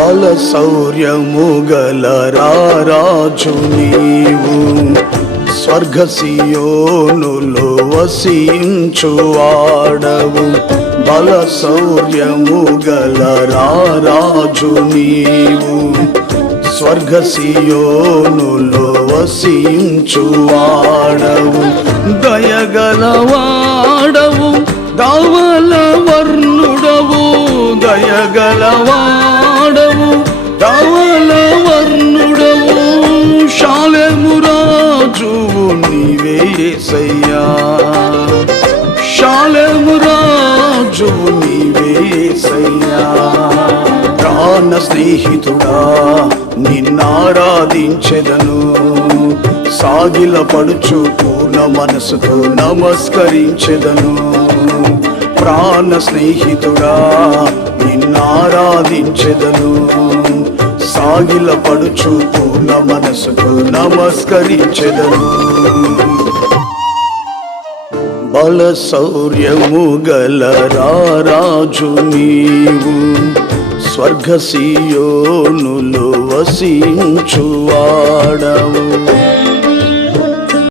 బల శౌర్యము గల రాజు నీవు, స్వర్గ సియోనులో వసించువాడవు. బల శౌర్యము గల రాజు నీవు, స్వర్గ సియోనులో వసించువాడవు. దయగలవాడవు, దావల వర్ణుడవు, దయగలవాడవు, దావల వర్ణుడవు. షాలెము రాజువు నీవే యేసయ్యా, షాలెము రాజువు నీవే యేసయ్యా. ప్రాణ స్నేహితుడా నిన్నారాధించెదను, సాగిల పడుచు పూర్ణ మనసుతో నమస్కరించెదను. ప్రాణ స్నేహితుడా నిన్నారాధించెదను, సాగిల పడుచు పూర్ణ మనసుతో నమస్కరించెదను. బల శౌర్యము గల రాజు నీవు, స్వర్గ సియోనులో వసించువాడవు.